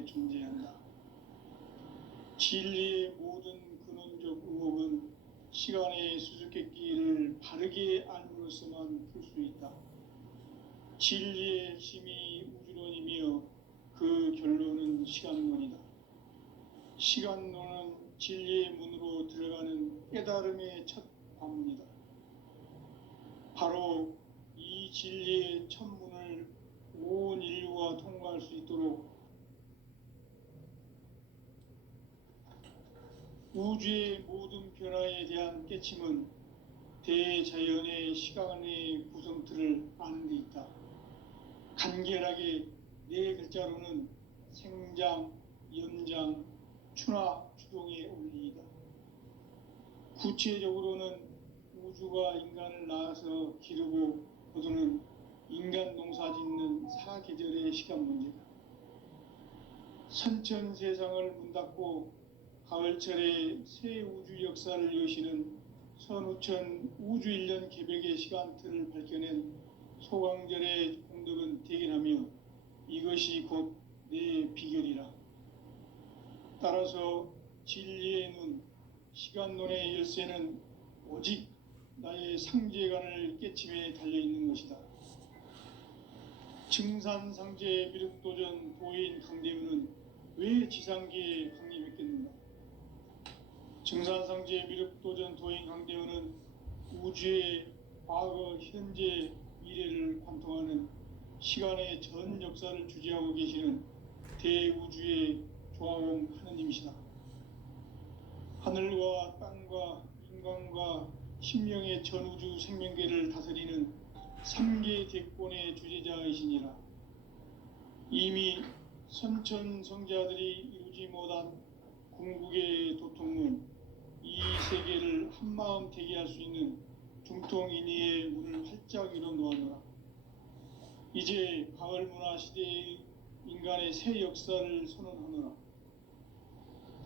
속에 존재한다. 진리의 모든 근원적 의혹은 시간의 수수께끼를 바르게 알므로서만 풀 수 있다. 진리의 핵심이 우주론이며 그 결론은 시간론이다. 시간론은 진리의 문으로 들어가는 깨달음의 첫 관문이다. 바로 이 진리의 첫 문을 온 인류가 통과할 수 있도록 우주의 모든 변화에 대한 깨침은 대자연의 시간의 구성틀을 아는 데 있다. 간결하게 네 글자로는 생장, 연장, 추나 추동의 원리이다. 구체적으로는 우주가 인간을 낳아서 기르고 거두는 인간 농사 짓는 사계절의 시간 문제다. 선천 세상을 문 닫고 가을철에 새 우주 역사를 여시는 선우천 우주 1년 개벽의 시간틀을 밝혀낸 소강절의 공덕은 대견하며 이것이 곧 내 비결이라. 따라서 진리의 눈, 시간론의 열쇠는 오직 나의 상제관을 깨침에 달려있는 것이다. 증산상제 미륵도전 도인 강대우는 왜 지상계에 강림했겠는가? 증산상제 미륵도전 도인 강대우는 우주의 과거, 현재, 미래를 관통하는 시간의 전 역사를 주재하고 계시는 대우주의 조화공 하느님이시다. 하늘과 땅과 인간과 신명의 전우주 생명계를 다스리는 3계 대권의 주재자이시니라. 이미 선천성자들이 이루지 못한 궁극의 도통문, 이 세계를 한마음 되게 할 수 있는 중통인의의 문을 활짝 열어 놓아노라. 이제 가을 문화 시대의 인간의 새 역사를 선언하노라.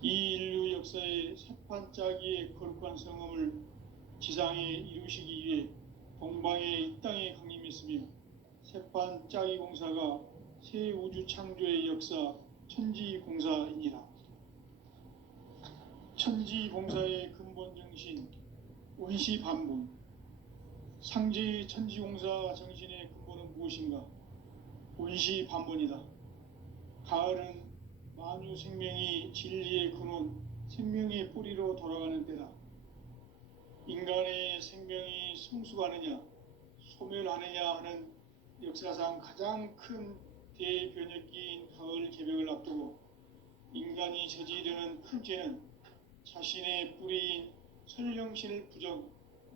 이 인류 역사의 새판짜기의 거룩한 성음을 지상에 이루시기 위해 동방의 이 땅에 강림했으며 새판짜기 공사가 새 우주 창조의 역사 천지공사이니라. 천지공사의 근본 정신 원시반본, 상제의 천지공사 정신의 근본은 무엇인가? 원시반본이다. 가을은 만유 생명이 진리의 근원, 생명의 뿌리로 돌아가는 때다. 인간의 생명이 성숙하느냐, 소멸하느냐 하는 역사상 가장 큰 대변혁기인 가을 개벽을 앞두고 인간이 저지르는 큰 죄는 자신의 뿌리인 설령신을 부정,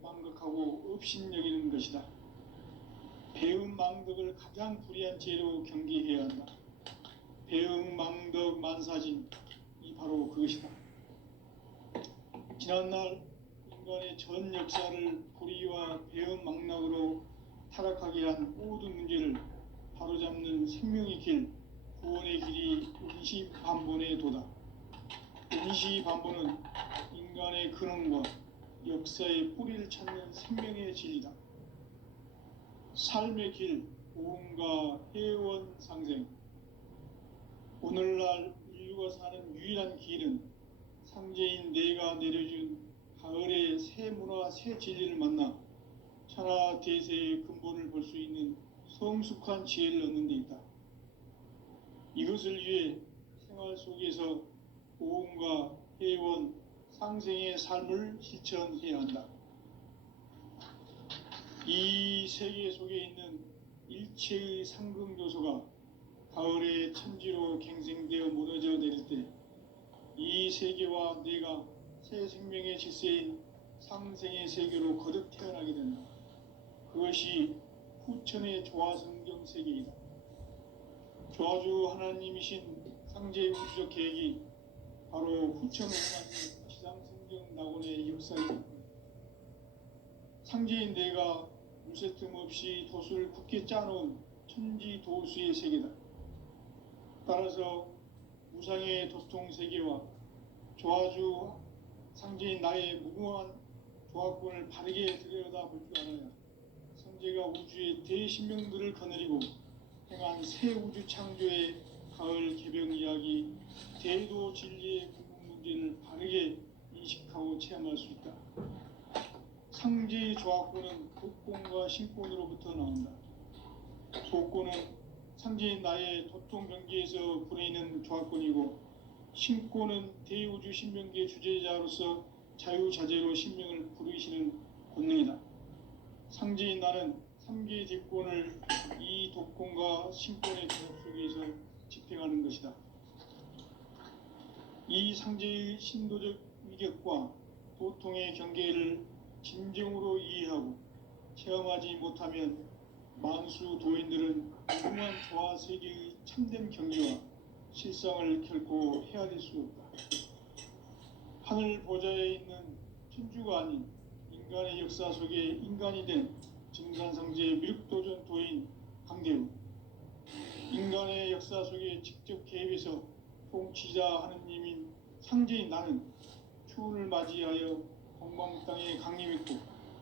망극하고 업신여기는 것이다. 배음 망덕을 가장 불의한 죄로 경계해야 한다. 배음 망덕 만사진, 이 바로 그것이다. 지난날 인간의 전 역사를 불의와 배음 망락으로 타락하게 한 모든 문제를 바로잡는 생명의 길, 구원의 길이 원시반본의 도다. 원시반본은 인간의 근원과 역사의 뿌리를 찾는 생명의 진리다. 삶의 길, 보험과 회원 상생. 오늘날 인류가 사는 유일한 길은 상제인 내가 내려준 가을의 새 문화, 새 진리를 만나 천하 대세의 근본을 볼 수 있는 성숙한 지혜를 얻는 데 있다. 이것을 위해 생활 속에서 보험과 회원, 상생의 삶을 실천해야 한다. 이 세계 속에 있는 일체의 상승요소가 가을의 천지로 갱생되어 무너져 내릴 때 이 세계와 내가 새 생명의 질서인 상생의 세계로 거듭 태어나게 된다. 그것이 후천의 조화성경 세계이다. 조화주 하나님이신 상제의 우주적 계획이 바로 후천 오만의 지상성경 낙원의 역사이다. 상제인 내가 물새 틈 없이 도수를 굳게 짜놓은 천지 도수의 세계다. 따라서 무상의 도통 세계와 조화주 상제인 나의 무궁한 조화권을 바르게 들여다볼 줄 알아야 성제가 우주의 대신명들을 거느리고 행한 새 우주 창조의 가을 개병 이야기, 대도 진리의 근본 문제를 바르게 인식하고 체험할 수 있다. 상제의 조합권은 독권과 신권으로부터 나온다. 독권은 상제인 나의 도통 경계에서 부리는 조합권이고, 신권은 대우주 신명기의 주제자로서 자유자재로 신명을 부르시는 권능이다. 상제인 나는 삼계의 뒷권을 이 독권과 신권의 결합 속에서 집행하는 것이다. 이 상제의 신도적 위격과 도통의 경계를 진정으로 이해하고 체험하지 못하면 만수 도인들은 무궁한 조화 세계의 참된 경계와 실상을 결코 헤아릴 수 없다. 하늘 보좌에 있는 천주가 아닌 인간의 역사 속에 인간이 된 증산상제 미륵도전 도인 강대우, 인간의 역사 속에 직접 개입해서 통치자 하느님인 상제인 나는 추운을 맞이하여 동방 땅에 강림했고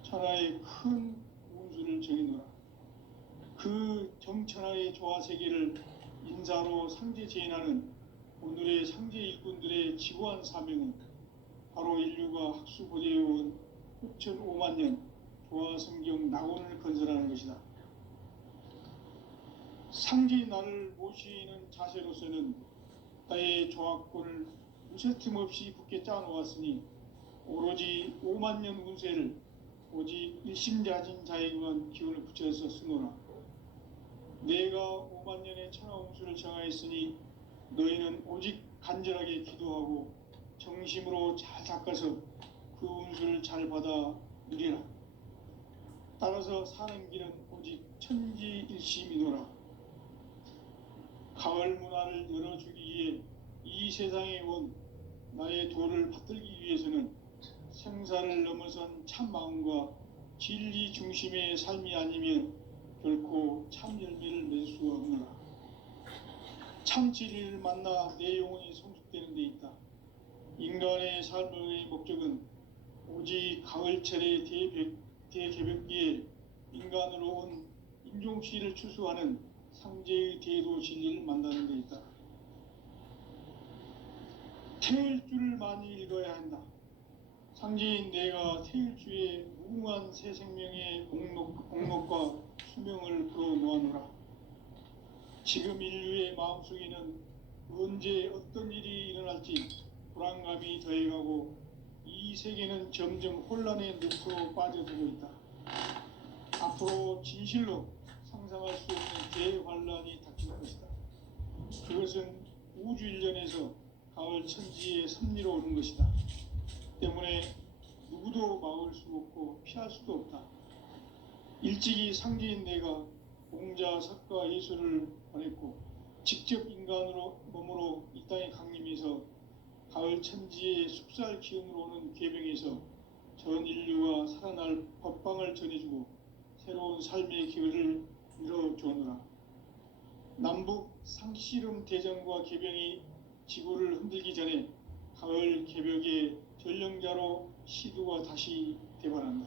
천하의 큰 운수를 정해놓아. 그 정천하의 조화 세계를 인사로 상제 제인하는 오늘의 상제 일꾼들의 지고한 사명은 바로 인류가 학수 보재해온 6,5만 년 조화 성경 낙원을 건설하는 것이다. 상제인 나를 모시는 자세로서는 나의 조합권을 무쇠틈 없이 굳게 짜놓았으니 오로지 5만 년 운세를 오직 일심자진 자에게만 기운을 붙여서 쓰노라. 내가 5만 년의 천하 운수를 정하였으니 너희는 오직 간절하게 기도하고 정심으로 잘 닦아서 그 운수를 잘 받아 누리라. 따라서 사는 길은 오직 천지일심이노라. 가을 문화를 열어주기 위해 이 세상에 온 나의 도를 받들기 위해서는 생사를 넘어선 참 마음과 진리 중심의 삶이 아니면 결코 참 열매를 맺을 수가 없노라. 참 진리를 만나 내 영혼이 성숙되는 데 있다. 인간의 삶의 목적은 오직 가을철의 대개벽기에 인간으로 온 인종씨를 추수하는 상제의 대도 진리를 만나는 데 있다. 태일주를 많이 읽어야 한다. 상제인 내가 태일주의 무궁한 새 생명의 공목과 수명을 풀어놓아노라. 지금 인류의 마음속에는 언제 어떤 일이 일어날지 불안감이 더해가고 이 세계는 점점 혼란의 늪으로 빠져들고 있다. 앞으로 진실로 상상할 수 없는 대환란이 닥칠 것이다. 그것은 우주 일련에서 가을 천지의 섭리로 오는 것이다. 때문에 누구도 막을 수 없고 피할 수도 없다. 일찍이 상제인 내가 공자, 석가, 예수를 보냈고 직접 인간으로 몸으로 이 땅에 강림해서 가을 천지의 숲살 기운으로 오는 계병에서 전 인류가 살아날 법방을 전해주고 새로운 삶의 기회를 이뤄주노라. 남북 상씨름 대전과 계병이 지구를 흔들기 전에 가을 개벽의 전령자로 시두가 다시 대발한다.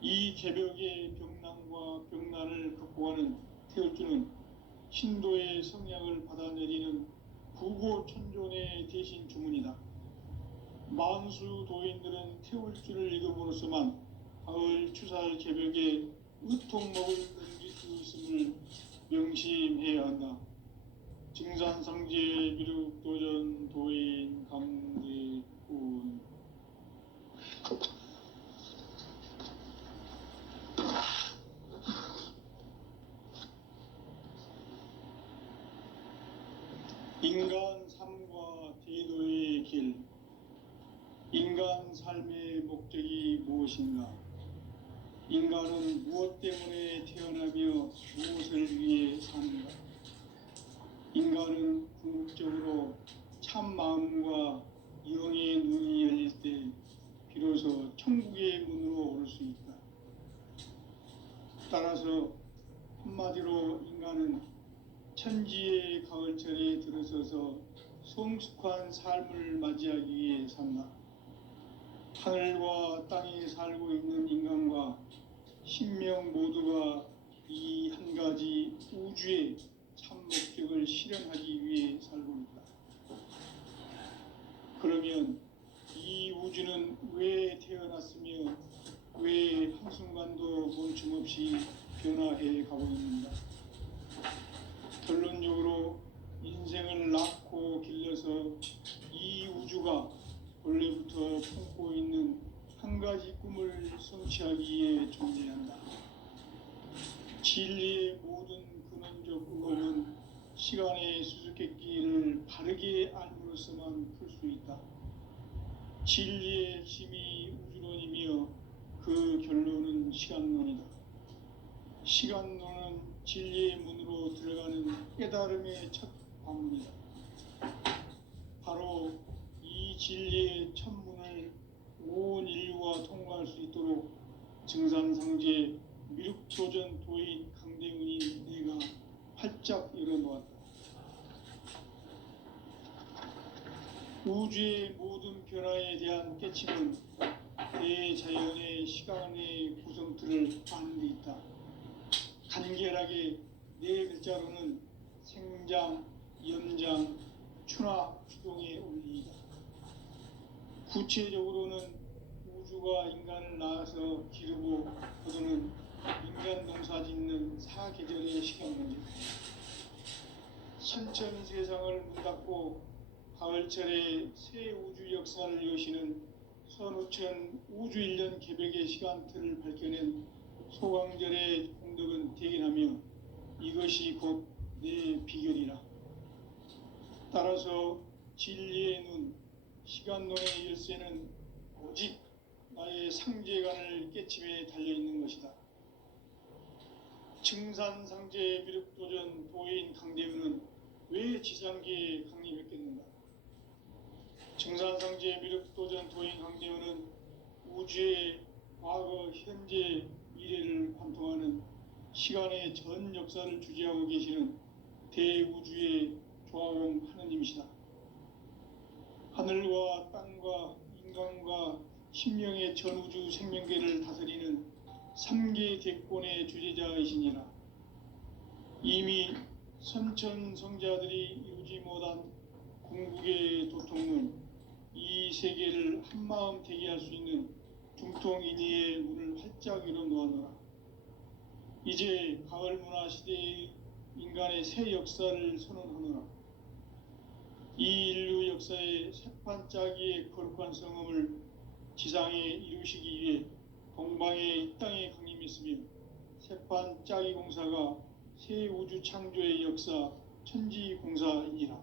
이 개벽의 병난과 병난을 극복하는 태울주는 신도의 성량을 받아내리는 부고천존의 대신 주문이다. 만수 도인들은 태울주를 읽음으로써만 가을 추살 개벽에 의통목을 넘길 수 있음을 명심해야 한다. 증산상제 미륵도전 도인 강대군. 인간 삶과 대도의 길. 인간 삶의 목적이 무엇인가? 인간은 무엇 때문에 태어나며 무엇을 위해 사는가? 인간은 궁극적으로 참 마음과 영의 눈이 열릴 때 비로소 천국의 문으로 오를 수 있다. 따라서 한마디로 인간은 천지의 가을철에 들어서서 성숙한 삶을 맞이하기 위해 산다. 하늘과 땅에 살고 있는 인간과 신명 모두가 이 한 가지 우주의 참 목적을 실현하기 가고 있습니다. 결론적으로 인생을 낳고 길러서 이 우주가 원래부터 품고 있는 한 가지 꿈을 성취하기 위해 존재한다. 진리의 모든 근원적 의혹은 시간의 수수께끼를 바르게 알므로서만 풀 수 있다. 진리의 핵심이 우주론이며 그 결론은 시간론이다. 시간론은 진리의 문으로 들어가는 깨달음의 첫 관문이다. 바로 이 진리의 첫 문을 온 인류가 통과할 수 있도록 증산상제 미륵도전 도인 강대훈이 내가 활짝 열어놓았다. 우주의 모든 변화에 대한 깨침은 대자연의 시간의 구성틀을 아는 데 있다. 간결하게 네 글자로는 생장, 연장, 추나 추동의 원리이다. 구체적으로는 우주가 인간을 낳아서 기르고 거두는 인간 농사 짓는 사계절의 시간론이다. 선천 세상을 문 닫고 가을철에 새 우주 역사를 여시는 선우천 우주일년 개벽의 시간틀을 밝혀낸 소강절의 공덕은 대견하며 이것이 곧 내 비결이라. 따라서 진리의 눈, 시간론의 열쇠는 오직 나의 상제관을 깨침에 달려있는 것이다. 증산상제 미륵도전 도인 강대훈은 왜 지상계에 강림했겠는가? 증산상제 미륵도전 도인 강대훈은 우주의 과거, 현재, 미래를 관통하는 시간의 전 역사를 주재하고 계시는 대우주의 조화공 하느님이시다. 하늘과 땅과 인간과 신명의 전우주 생명계를 다스리는 3계 대권의 주재자이시니라. 이미 선천 성자들이 이루지 못한 궁극의 도통문, 이 세계를 한마음 되게 할 수 있는 중통인의의 문을 활짝 열어놓아노라. 이제 가을 문화 시대의 인간의 새 역사를 선언하노라. 이 인류 역사의 새판짜기의 거룩한 성음을 지상에 이루시기 위해 동방의 이 땅에 강림했으며 새판짜기 공사가 새 우주 창조의 역사 천지공사이니라.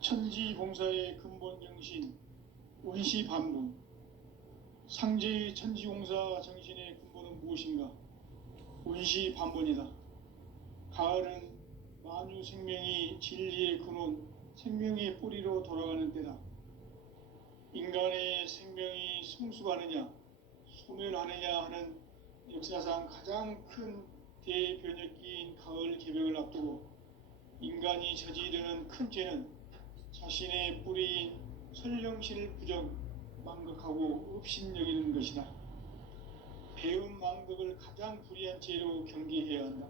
천지공사의 근본 정신 원시반분, 상제의 천지공사 정신의 근본은 무엇인가? 원시반분이다. 가을은 만유 생명이 진리의 근원, 생명의 뿌리로 돌아가는 때다. 인간의 생명이 성숙하느냐, 소멸하느냐 하는 역사상 가장 큰 대변혁기인 가을 개벽을 앞두고 인간이 저지르는 큰 죄는 자신의 뿌리인 설령신을 부정, 망극하고 업신여기는 것이다. 배음 망덕을 가장 불의한 죄로 경계해야 한다.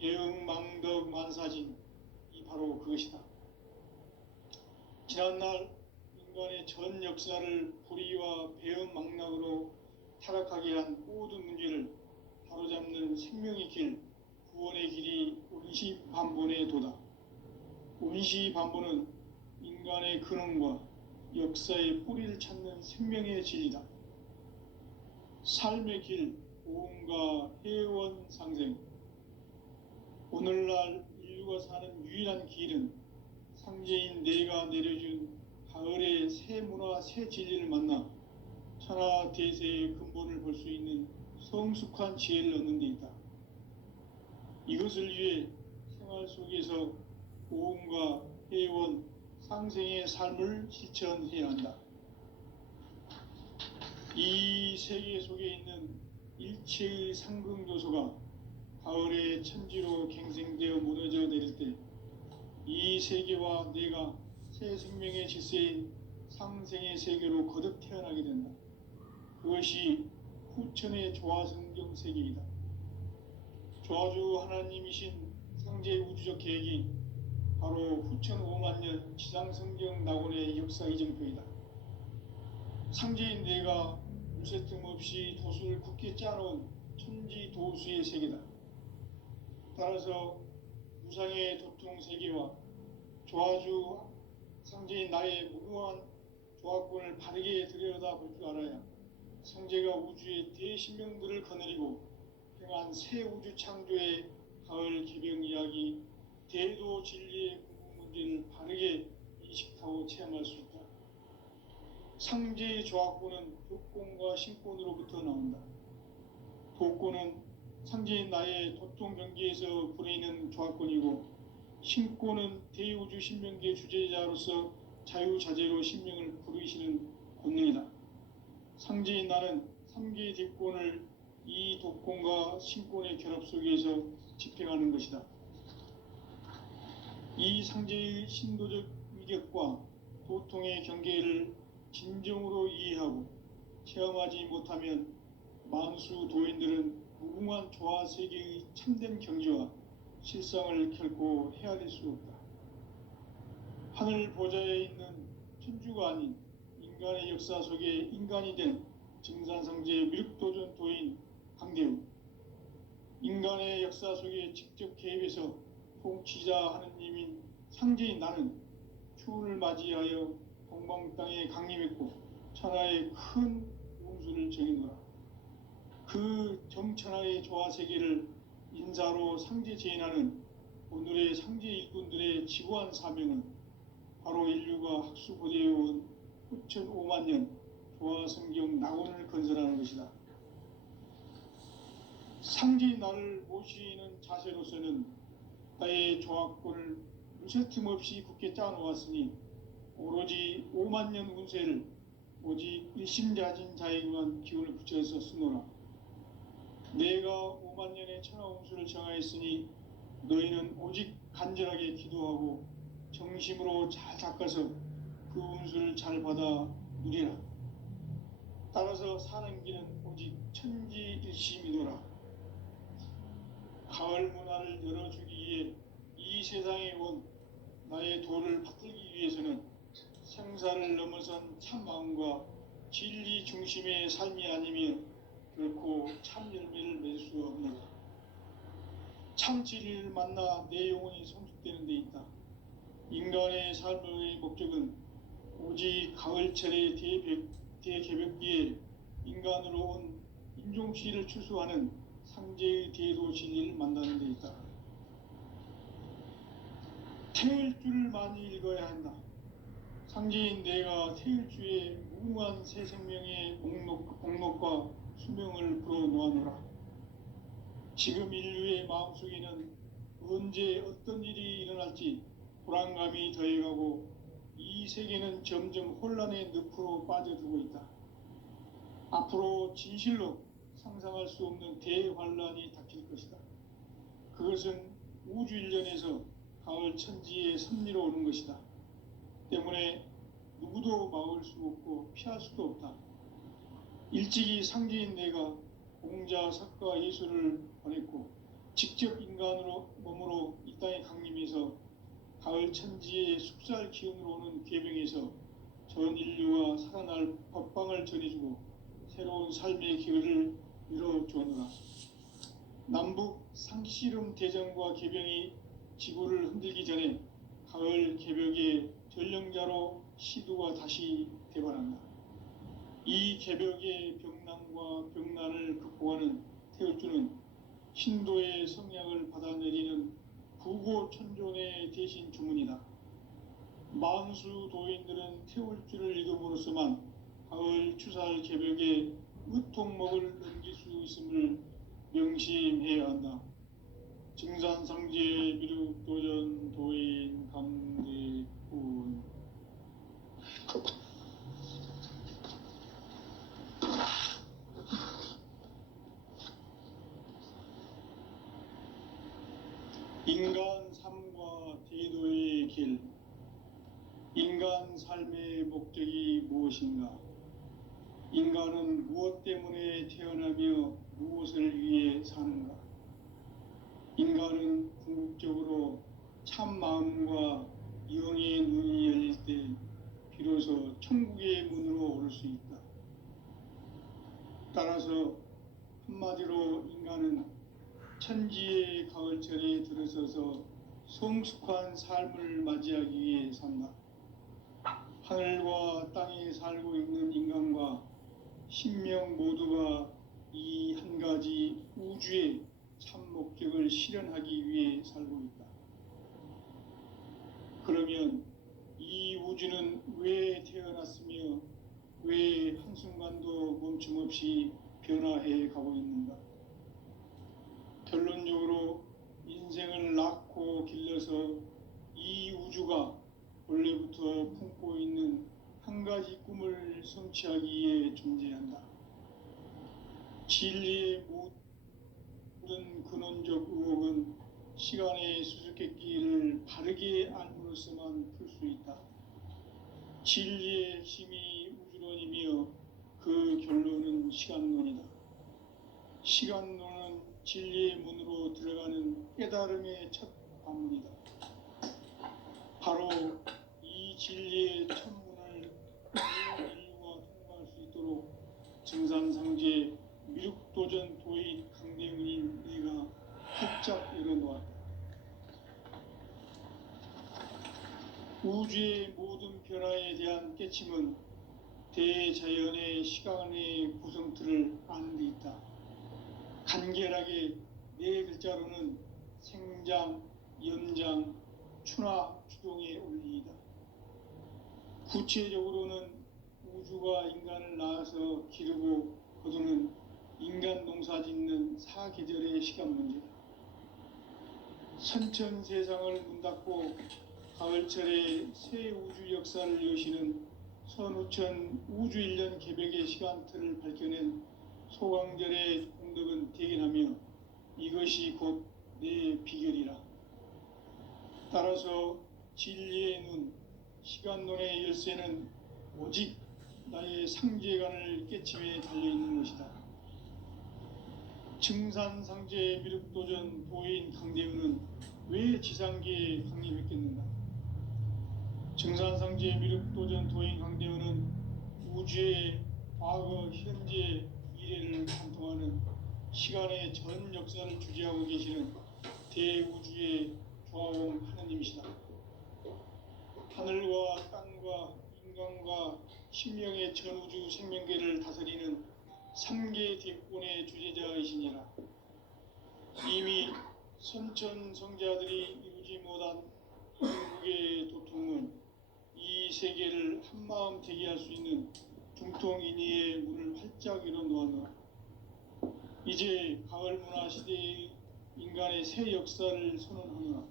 배음 망덕 만사진, 이 바로 그것이다. 지난날 인간의 전 역사를 불의와 배음 망락으로 타락하게 한 모든 문제를 바로잡는 생명의 길, 구원의 길이 원시반본의 도다. 원시반본은 인간의 근원과 역사의 뿌리를 찾는 생명의 진리다. 삶의 길, 보험과 회원 상생. 오늘날 인류가 사는 유일한 길은 상제인 내가 내려준 가을의 새 문화, 새 진리를 만나 천하 대세의 근본을 볼 수 있는 성숙한 지혜를 얻는 데 있다. 이것을 위해 생활 속에서 보험과 회원, 상생의 삶을 실천해야 한다. 이 세계 속에 있는 일체의 상극 요소가 가을의 천지로 갱생되어 무너져 내릴 때 이 세계와 내가 새 생명의 질서인 상생의 세계로 거듭 태어나게 된다. 그것이 후천의 조화성경 세계이다. 조화주 하나님이신 상제 우주적 계획이 바로 후천 5만년 지상성경 낙원의 역사 이정표이다. 상제인 내가 무쇠 틈 없이 도수를 굳게 짜놓은 천지도수의 세계다. 따라서 무상의 도통 세계와 조화주 상제인 나의 무궁한 조합권을 바르게 들여다볼 줄 알아야 상제가 우주의 대신명들을 거느리고 행한 새 우주 창조의 가을 개병 이야기, 대도 진리의 궁극 문제를 바르게 인식하고 체험할 수 있다. 상제의 조합권은 도권과 신권으로부터 나온다. 도권은 상제인 나의 도통 경계에서 부리는 조합권이고, 신권은 대우주 신명계 주제자로서 자유자재로 신명을 부르시는 권능이다. 상제인 나는 3개의 대권을 이 도권과 신권의 결합 속에서 집행하는 것이다. 이 상제의 신도적 위격과 도통의 경계를 진정으로 이해하고 체험하지 못하면 만수 도인들은 무궁한 조화 세계의 참된 경지와 실상을 결코 헤아릴 수 없다. 하늘 보좌에 있는 천주가 아닌 인간의 역사 속에 인간이 된 증산상제 미륵도전 도인 강대우, 인간의 역사 속에 직접 개입해서 통치자 하느님인 상제인 나는 추운을 맞이하여 동방 땅에 강림했고 천하의 큰 운수를 정해놓으라. 그 정천하의 조화 세계를 인사로 상제 제인하는 오늘의 상제 일꾼들의 지구한 사명은 바로 인류가 학수고대해온 9,500만 년 조화 성경 낙원을 건설하는 것이다. 상제인 나를 모시는 자세로서는 나의 조합권을 무쇠틈 없이 굳게 짜놓았으니 오로지 5만 년 운세를 오직 일심자진 자에게만 기운을 붙여서 쓰노라. 내가 5만 년의 천하 운수를 정하였으니 너희는 오직 간절하게 기도하고 정심으로 잘 닦아서 그 운수를 잘 받아 누리라. 따라서 사는 길은 오직 천지일심이노라. 가을 문화를 열어주기 위해 이 세상에 온 나의 도를 받들기 위해서는 생사를 넘어선 참마음과 진리 중심의 삶이 아니면 결코 참 열매를 맺을 수 없노라. 참 진리를 만나 내 영혼이 성숙되는 데 있다. 인간의 삶의 목적은 오직 가을철의 대개벽기에 인간으로 온 인종시를 추수하는 상제의 대도 진리를 만나는 데 있다. 태일주를 많이 읽어야 한다. 상제인 내가 태일주의 무궁한 새 생명의 목록과 수명을 풀어놓아노라. 지금 인류의 마음속에는 언제 어떤 일이 일어날지 불안감이 더해가고 이 세계는 점점 혼란의 늪으로 빠져들고 있다. 앞으로 진실로 상상할 수 없는 대환란이 닥칠 것이다. 그것은 우주 일련에서 가을 천지의 섭리로 오는 것이다. 때문에 누구도 막을 수 없고 피할 수도 없다. 일찍이 상제인 내가 공자, 석가, 예수를 보냈고 직접 인간으로 몸으로 이 땅에 강림해서 가을 천지의 숙살 기운으로 오는 괴병에서 전 인류가 살아날 법방을 전해주고 새로운 삶의 기회를 열어주었노라. 남북 상씨름 대전과 개병이 지구를 흔들기 전에 가을 개벽의 전령자로 시두가 다시 대발한다. 이 개벽의 병난과 병난을 극복하는 태울주는 신도의 성향을 받아내리는 구고천존의 대신 주문이다. 만수 도인들은 태울주를 읽음으로써만 가을 추살 개벽의 의통목을 넘길 수 있음을 명심해야 한다. 증산상제 미륵도전 도인 강대훈. 인간 삶과 대도의 길. 인간 삶의 목적이 무엇인가? 인간은 무엇 때문에 태어나며 무엇을 위해 사는가? 인간은 궁극적으로 참 마음과 영의 눈이 열릴 때 비로소 천국의 문으로 오를 수 있다. 따라서 한마디로 인간은 천지의 가을철에 들어서서 성숙한 삶을 맞이하기 위해 산다. 하늘과 땅에 살고 있는 인간과 신명 모두가 이 한 가지 우주의 참 목적을 실현하기 위해 살고 있다. 그러면 이 우주는 왜 태어났으며 왜 한순간도 멈춤 없이 변화해 가고 있는가? 결론적으로 인생을 낳고 길러서 이 우주가 원래부터 품고 있는 한 가지 꿈을 성취하기 위해 존재한다. 진리의 모든 근원적 의혹은 시간의 수수께끼를 바르게 알므로써만 풀 수 있다. 진리의 핵심이 우주론이며 그 결론은 시간론이다. 시간론은 진리의 문으로 들어가는 깨달음의 첫 관문이다. 바로 이 진리의 첫 문을 인류가 통과할 수 있도록 증산상제 미륵도전 도인 강대훈인 내가 활짝 열어놓았다. 우주의 모든 변화에 대한 깨침은 대자연의 시간의 구성틀을 아는 데 있다. 간결하게 네 글자로는 생장, 연장, 추나 추동의 원리이다. 구체적으로는 우주가 인간을 낳아서 기르고 거두는 인간 농사 짓는 사계절의 시간 문제다. 선천 세상을 문 닫고 가을철에 새 우주 역사를 여시는 선우천 우주 1년 개백의 시간틀을 밝혀낸 소강절의 공덕은 대견하며 이것이 곧 내 비결이라. 따라서 진리의 눈, 시간론의 열쇠는 오직 나의 상제관을 깨침에 달려있는 것이다. 증산상제 미륵도전 도인 강대훈은 왜 지상계에 강림했겠는가? 증산상제 미륵도전 도인 강대훈은 우주의 과거, 현재, 미래를 관통하는 시간의 전 역사를 주재하고 계시는 대우주의 조화원 하느님이시다. 하늘과 땅과 인간과 신명의 전우주 생명계를 다스리는 3계 대권의 주재자이시니라. 이미 선천성자들이 이루지 못한 한국의 도통은 이 세계를 한마음 되게 할 수 있는 중통인의의 문을 활짝 열어놓았노라. 이제 가을 문화 시대의 인간의 새 역사를 선언하노라.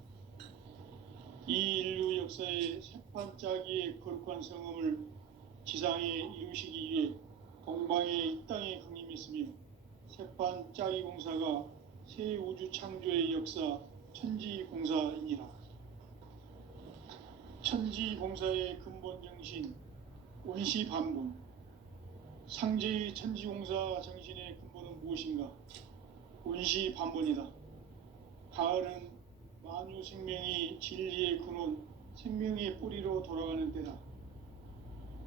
이 인류 역사의 새판짜기의 거룩한 성음을 지상에 이루시기 위해 동방에 이 땅에 강림했으며 새판짜기 공사가 새 우주 창조의 역사 천지공사이니라. 천지공사의 근본 정신 원시반분. 상제의 천지공사 정신의 근본은 무엇인가? 원시반분이다. 가을은 만유 생명이 진리의 근원, 생명의 뿌리로 돌아가는 때다.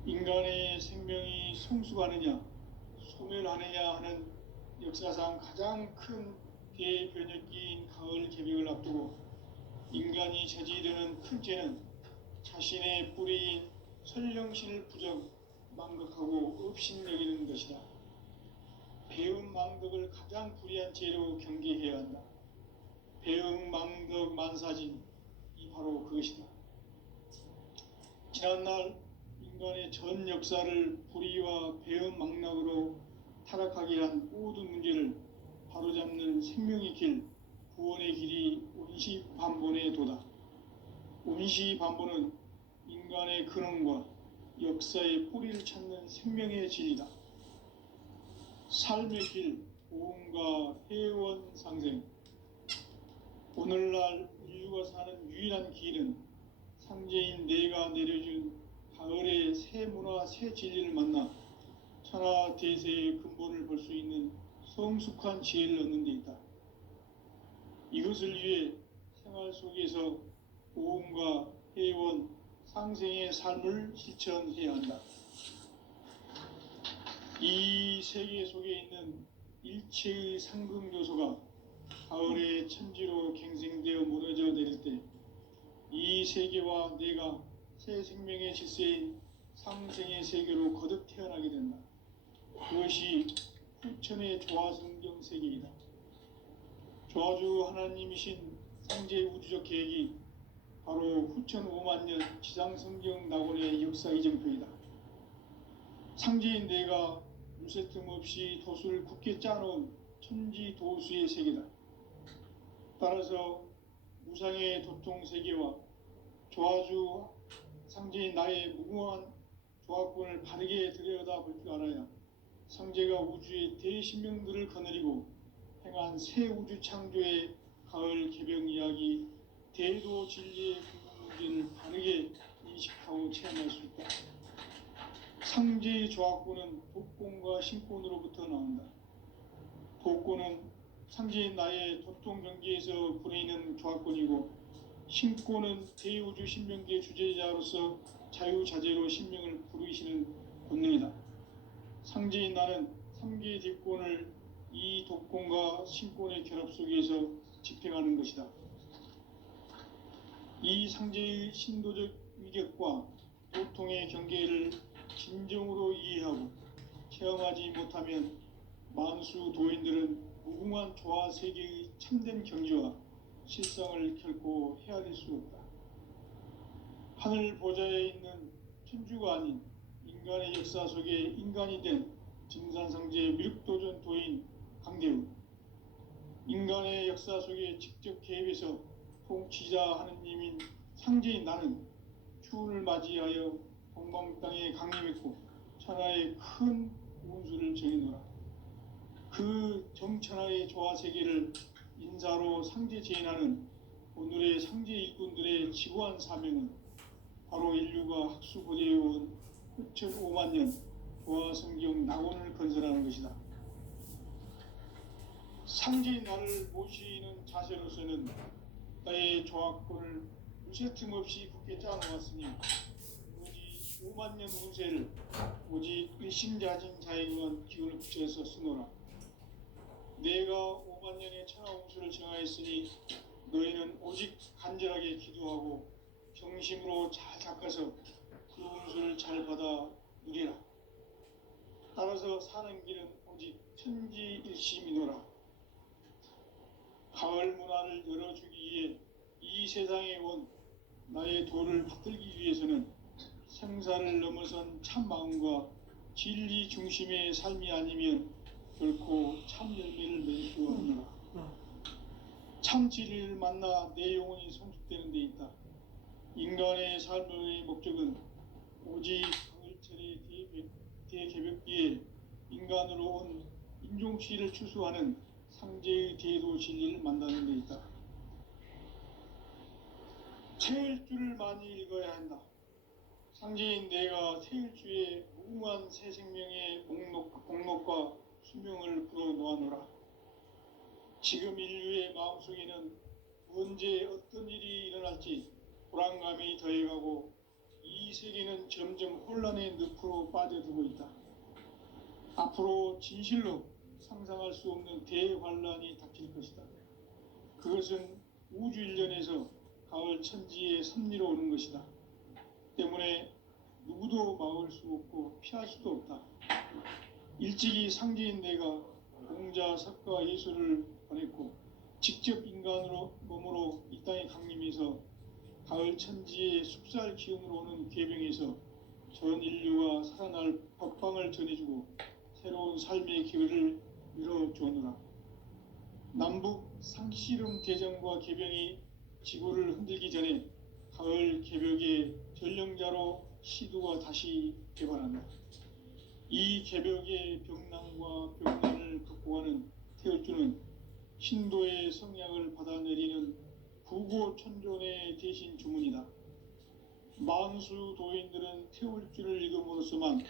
인간의 생명이 성숙하느냐, 소멸하느냐 하는 역사상 가장 큰 대변혁기인 가을 개벽을 앞두고 인간이 저지르는 큰 죄는 자신의 뿌리인 설령신을 부정, 망덕하고 업신여기는 것이다. 배움 망덕을 가장 불의한 죄로 경계해야 한다. 배움 망덕 만사진, 이 바로 그것이다. 지난날 인간의 전 역사를 불의와 배움 망락으로 타락하게 한 모든 문제를 바로잡는 생명의 길, 구원의 길이 원시반본의 도다. 원시반본은 인간의 근원과 역사의 뿌리를 찾는 생명의 진리다. 삶의 길, 보험과 회원 상생. 오늘날 인류가 사는 유일한 길은 상제인 내가 내려준 가을의 새 문화, 새 진리를 만나 천하 대세의 근본을 볼 수 있는 성숙한 지혜를 얻는 데 있다. 이것을 위해 생활 속에서 보험과 회원, 상생의 삶을 실천해야 한다. 이 세계 속에 있는 일체의 상금 요소가 가을의 천지로 갱생되어 무너져 내릴 때 이 세계와 내가 새 생명의 질서인 상생의 세계로 거듭 태어나게 된다. 그것이 후천의 조화성경 세계이다. 조화주 하나님이신 상제 우주적 계획이 바로 후천 5만 년 지상성경 낙원의 역사 이정표이다. 상제인 내가 무쇠 틈 없이 도수를 굳게 짜놓은 천지 도수의 세계다. 따라서 무상의 도통 세계와 조화주 상제인 나의 무궁한 조화권을 바르게 들여다볼 줄 알아야 상제가 우주의 대신명들을 거느리고 행한 새 우주 창조의 가을 개병 이야기 대도 진리의 궁극 문제를 바르게 인식하고 체험할 수 있다. 상제의 조화권은 독권과 신권으로부터 나온다. 독권은 상제인 나의 도통 경계에서 부리는 조화권이고, 신권은 대우주 신명기의 주제자로서 자유자재로 신명을 부르시는 본능이다. 상제인 나는 3개의 뒷권을 이 독권과 신권의 결합 속에서 집행하는 것이다. 이 상제의 신도적 위격과 도통의 경계를 진정으로 이해하고 체험하지 못하면 만수 도인들은 무궁한 조화 세계의 참된 경지와 실상을 결코 헤아릴 수 없다. 하늘 보좌에 있는 천주가 아닌 인간의 역사 속에 인간이 된 증산상제의 미륵도전 도인 강대우, 인간의 역사 속에 직접 개입해서 통치자 하느님인 상제인 나는 추운을 맞이하여 동방 땅에 강림했고 천하의 큰 운수를 정해놓으라. 그 정천하의 조화 세계를 인사로 상제 제인하는 오늘의 상제 일꾼들의 지구한 사명은 바로 인류가 학수고대해온 후천 5만 년 조화 성경 낙원을 건설하는 것이다. 상제인 나를 모시는 자세로서는 나의 조화권을 무쇠 틈 없이 굳게 짜놓았으니 오직 5만 년 운세를 오직 일심자진 자에게만 기운을 붙여서 쓰노라. 내가 5만 년의 천하 운수를 정하였으니 너희는 오직 간절하게 기도하고 정심으로 잘 닦아서 그 운수를 잘 받아 누리라. 따라서 사는 길은 오직 천지일심이노라. 가을 문화를 열어주기 위해 이 세상에 온 나의 도를 받들기 위해서는 생사를 넘어선 참 마음과 진리 중심의 삶이 아니면 결코 참 열매를 맺을 수 없노라. 참 진리를 만나 내 영혼이 성숙되는 데 있다. 인간의 삶의 목적은 오직 가을철의 대개벽기에 인간으로 온 인종시를 추수하는 상제의 대도 진리를 만나는 데 있다. 세일주를 많이 읽어야 한다. 상제인 내가 세일주의 무궁한 새 생명의 목록과 수명을 풀어 놓아노라. 지금 인류의 마음속에는 언제 어떤 일이 일어날지 불안감이 더해가고 이 세계는 점점 혼란의 늪으로 빠져들고 있다. 앞으로 진실로 상상할 수 없는 대환란이 닥칠 것이다. 그것은 우주 일련에서 가을 천지의 섭리로 오는 것이다. 때문에 누구도 막을 수 없고 피할 수도 없다. 일찍이 상제인 내가 공자, 석가, 예수를 보냈고 직접 인간으로 몸으로 이 땅에 강림해서 가을 천지의 숲살 기운으로 오는 괴병에서 전 인류가 살아날 법방을 전해주고 새로운 삶의 기회를 열어주오노라. 남북 상씨름 대전과 개병이 지구를 흔들기 전에 가을 개벽의 전령자로 시두가 다시 개발한다. 이 개벽의 병난과 병난을 극복하는 태울주는 신도의 성향을 받아내리는 부고천존의 대신 주문이다. 만수 도인들은 태울주를 읽음으로써만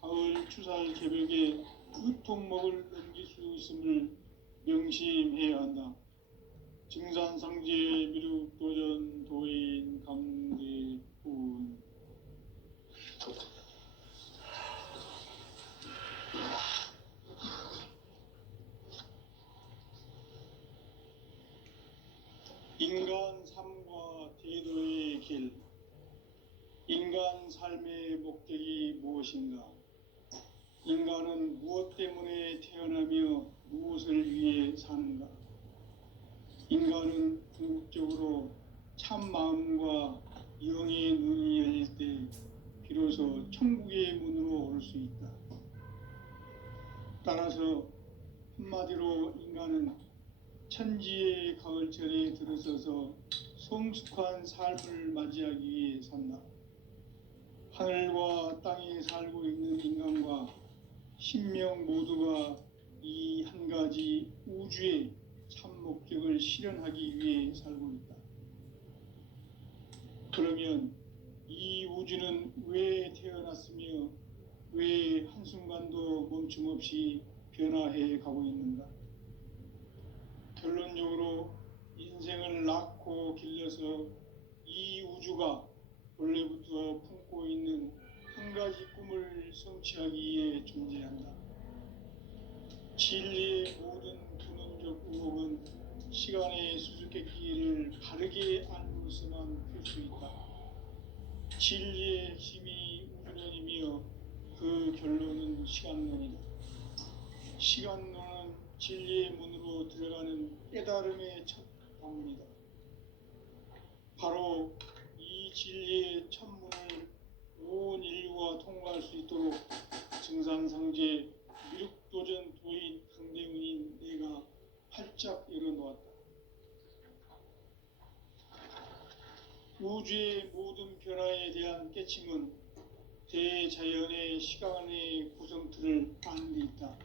가을 추살 개벽의 끝통목을 넘길 수 있음을 명심해야 한다. 증산상제 미륵도전 도인 강대훈. 길. 인간 삶의 목적이 무엇인가? 인간은 무엇 때문에 태어나며 무엇을 위해 사는가? 인간은 궁극적으로 참 마음과 영의 눈이 열릴 때 비로소 천국의 문으로 올 수 있다. 따라서 한마디로 인간은 천지의 가을철에 들어서서 성숙한 삶을 맞이하기 위해 산다. 하늘과 땅에 살고 있는 인간과 신명 모두가 이 한 가지 우주의 참 목적을 실현하기 위해 살고 있다. 그러면 이 우주는 왜 태어났으며 왜 한순간도 멈춤없이 변화해 가고 있는가? 결론적으로 인생을 낳고 길러서 이 우주가 원래부터 품고 있는 한 가지 꿈을 성취하기 위해 존재한다. 진리의 모든 근원적 의혹은 시간의 수수께끼를 바르게 알므로서만 풀 수 있다. 진리의 핵심이 우주론이며 그 결론은 시간론이다. 시간론은 진리의 문으로 들어가는 깨달음의 첫 방문이다. 바로 이 진리의 첫 문을 온 인류가 통과할 수 있도록 증산상제 미륵도전 도인 강대문인 내가 활짝 열어놓았다. 우주의 모든 변화에 대한 깨침은 대자연의 시간의 구성틀을 아는 데 있다.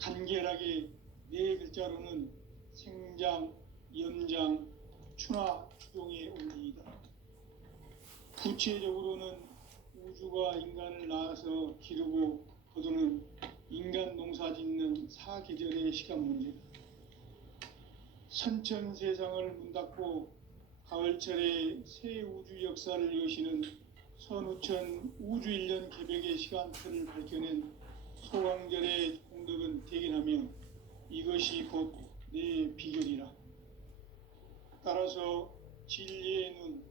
간결하게 네 글자로는 생장, 연장, 추나 추동의 원리이다. 구체적으로는 우주가 인간을 낳아서 기르고 거두는 인간 농사 짓는 사계절의 시간 문제다. 선천세상을 문 닫고 가을철에 새 우주 역사를 여시는 선우천 우주일년 개벽의 시간틀을 밝혀낸 소강절의 공덕은 대견하며 이것이 곧 내 비결이라. 따라서 진리의 눈,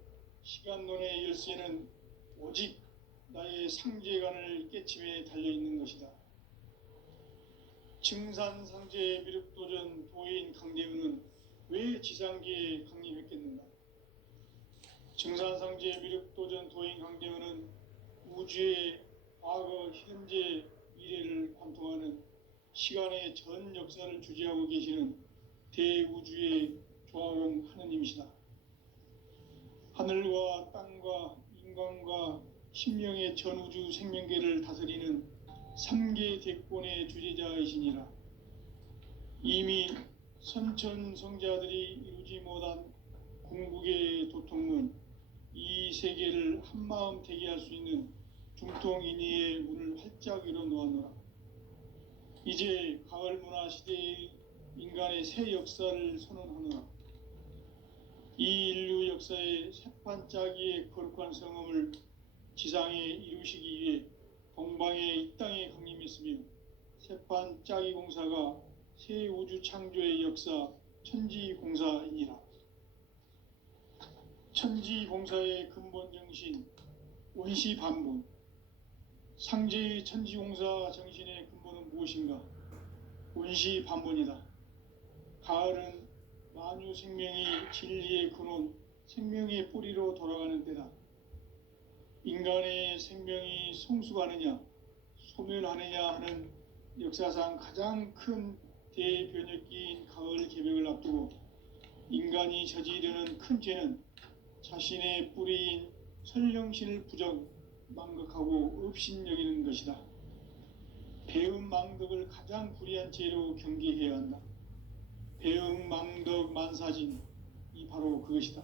시간론의 열쇠는 오직 나의 상제관을 깨침에 달려있는 것이다. 증산상제 미륵도전 도인 강대훈은 왜 지상계에 강림했겠는가? 증산상제 미륵도전 도인 강대훈은 우주의 과거, 현재, 미래를 관통하는 시간의 전 역사를 주재하고 계시는 대우주의 조화원 하느님이시다. 하늘과 땅과 인간과 신명의 전우주 생명계를 다스리는 3계 대권의 주재자이시니라. 이미 선천성자들이 이루지 못한 궁극의 도통문, 이 세계를 한마음 되게 할 수 있는 중통인의의 문을 활짝 열어놓았노라. 이제 가을 문화 시대의 인간의 새 역사를 선언하노라. 이 인류 역사의 새판짜기의 거룩한 성음을 지상에 이루시기 위해 동방의 이 땅에 강림했으며 새판짜기 공사가 새 우주 창조의 역사 천지공사이니라. 천지공사의 근본 정신 원시반본, 상제의 천지공사 정신의 근본은 무엇인가? 원시반본이다. 가을은 만유 생명이 진리의 근원, 생명의 뿌리로 돌아가는 때다. 인간의 생명이 성숙하느냐, 소멸하느냐 하는 역사상 가장 큰 대변혁기인 가을 개벽을 앞두고 인간이 저지르는 큰 죄는 자신의 뿌리인 설령신을 부정, 망각하고 업신여기는 것이다. 배음 망덕을 가장 불의한 죄로 경계해야 한다. 배음 망덕 만사진, 이 바로 그것이다.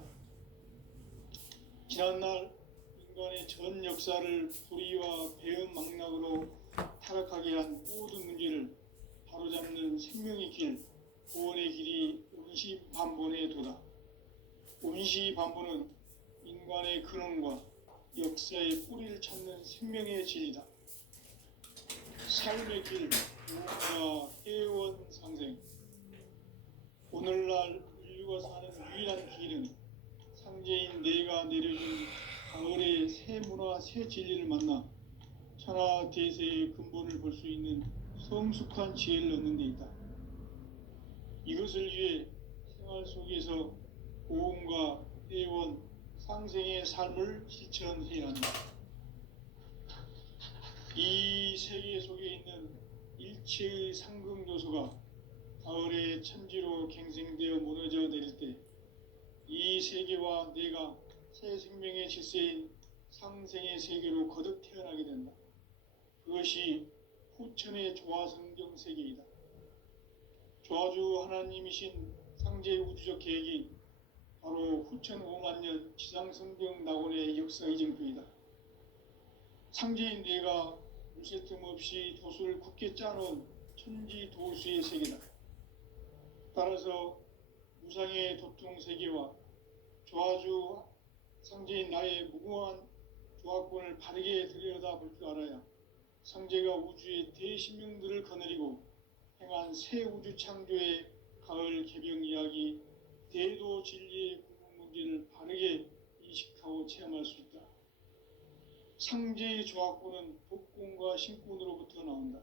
지난날 인간의 전 역사를 불의와 배음 망락으로 타락하게 한 모든 문제를 바로잡는 생명의 길, 구원의 길이 원시반본의 도다. 원시반본은 인간의 근원과 역사의 뿌리를 찾는 생명의 진리다. 삶의 길, 무언가 해원상생. 오늘날 인류가 사는 유일한 길은 상제 상제인 내가 내려준 가을의 새 문화 새 진리를 만나 천하 대세의 근본을 볼 수 있는 성숙한 지혜를 얻는 데 있다. 이것을 위해 생활 속에서 고음과 애원, 상생의 삶을 실천해야 한다. 이 세계 속에 있는 일체의 상극 요소가 가을의 천지로 갱생되어 무너져 내릴 때 이 세계와 내가 새 생명의 질서인 상생의 세계로 거듭 태어나게 된다. 그것이 후천의 조화성경 세계이다. 조화주 하나님이신 상제의 우주적 계획이 바로 후천 5만 년 지상성경 낙원의 역사 이정표이다. 상제인 내가 물새 틈 없이 도수를 굳게 짜놓은 천지 도수의 세계다. 따라서 무상의 도통 세계와 조화주 상제인 나의 무궁한 조화권을 바르게 들여다볼 줄 알아야 상제가 우주의 대신명들을 거느리고 행한 새 우주 창조의 가을 개병 이야기, 대도 진리의 궁극 문제를 바르게 인식하고 체험할 수 있다. 상제의 조화권은 독권과 신권으로부터 나온다.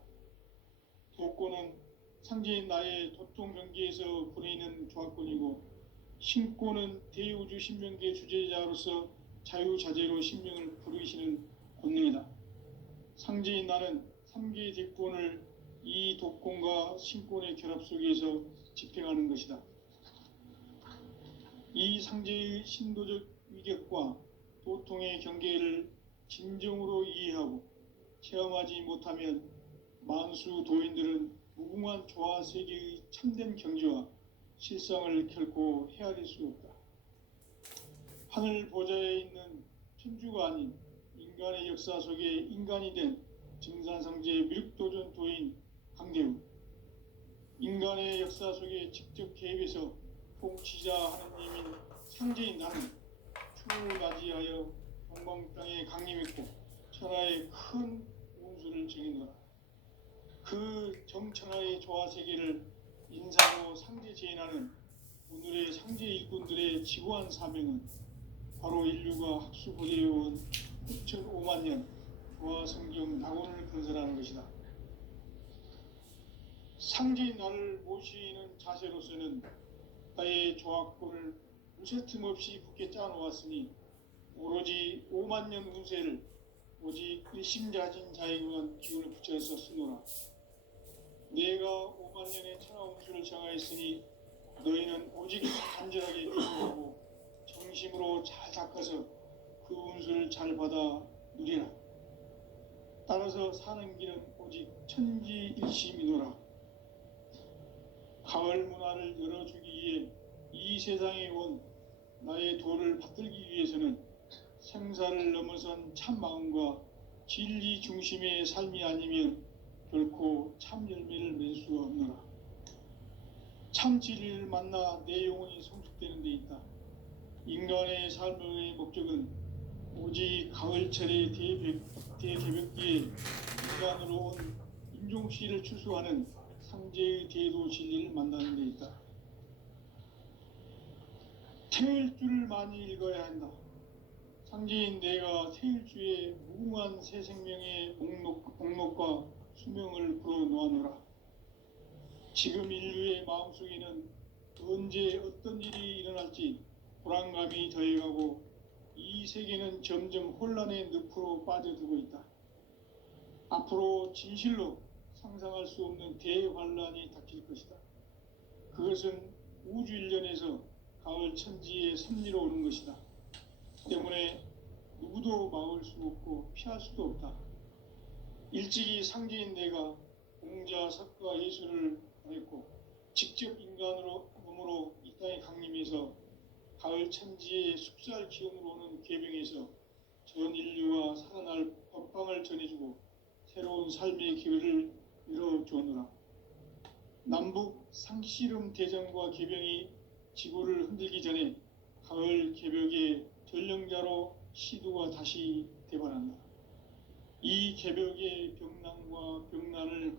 독권은 상제인 나의 도통 경계에서 보내는 조화권이고, 신권은 대우주 신명계 주제자로서 자유자재로 신명을 부르시는 권능이다. 상제인 나는 3개의 대권을 이 독권과 신권의 결합 속에서 집행하는 것이다. 이 상제의 신도적 위격과 도통의 경계를 진정으로 이해하고 체험하지 못하면 만수 도인들은 무궁한 조화 세계의 참된 경지와 실상을 결코 헤아릴 수 없다. 하늘 보좌에 있는 천주가 아닌 인간의 역사 속에 인간이 된 증산상제의 미륵도전 도인 강대우, 인간의 역사 속에 직접 개입해서 통치자 하느님인 상제인 나는 추후나지하여 영광 땅에 강림했고 천하의 큰 운수를 정해노라. 그 정천하의 조화세계를 인사로 상제 제인하는 오늘의 상제 일꾼들의 지구한 사명은 바로 인류가 학수고대해온 후천 5만 년 조화성경 낙원을 건설하는 것이다. 상제인 나를 모시는 자세로서는 나의 조화권을 무쇠틈 없이 굳게 짜놓았으니 오로지 5만 년 운세를 오직 일심자진 자에게만 기운을 붙여서 쓰노라. 내가 5만 년의 천하 운수를 정하였으니 너희는 오직 간절하게 기도하고 정심으로 잘 닦아서 그 운수를 잘 받아 누리라. 따라서 사는 길은 오직 천지일심이노라. 가을 문화를 열어주기 위해 이 세상에 온 나의 도를 받들기 위해서는 생사를 넘어선 참 마음과 진리 중심의 삶이 아니면 결코 참 열매를 맺을 수가 없노라. 참 진리를 만나 내 영혼이 성숙되는 데 있다. 인간의 삶의 목적은 오직 가을철의 대개벽기에 인간으로 온 인종시를 추수하는 상제의 대도 진리를 만나는 데 있다. 태일주를 많이 읽어야 한다. 상제인 내가 태일주의 무궁한 새 생명의 목록과 수명을 풀어놓아노라. 지금 인류의 마음속에는 언제 어떤 일이 일어날지 불안감이 더해가고 이 세계는 점점 혼란의 늪으로 빠져들고 있다. 앞으로 진실로 상상할 수 없는 대환란이 닥칠 것이다. 그것은 우주 일련에서 가을 천지의 섭리로 오는 것이다. 때문에 누구도 막을 수 없고 피할 수도 없다. 일찍이 상제인 내가 공자, 석가, 예수를 보냈고 직접 인간으로 몸으로 이 땅에 강림해서 가을 천지의 숲살 기운으로 오는 계병에서 전 인류와 살아날 법방을 전해주고 새로운 삶의 기회를 열어주었노라. 남북 상씨름 대전과 계병이 지구를 흔들기 전에 가을 개벽의 전령자로 시두가 다시 대발한다. 이 개벽의 병난과 병난을